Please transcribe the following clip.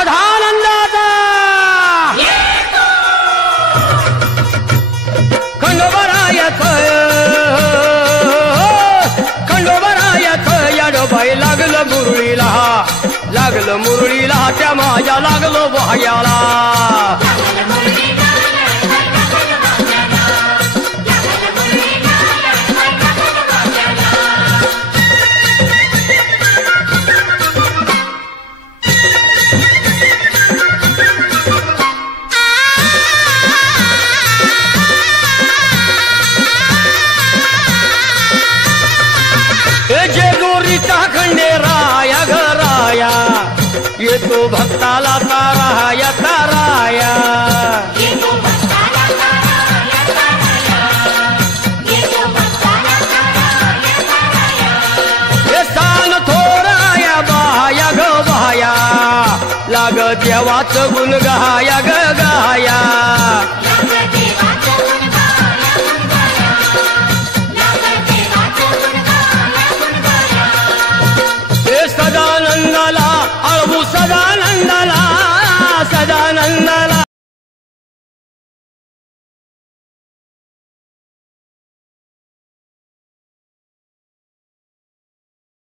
सदानंदाचा खंडोबरायच याडोबाई लागलं मुरळीला त्या माझ्या लागलो भायाला जेजुरीचा खंडेराया घराया येतो भक्ताला ताराया ताराया हे सान थोराया बाया ग बाया लाग देवाचं गुण गाया ग गाया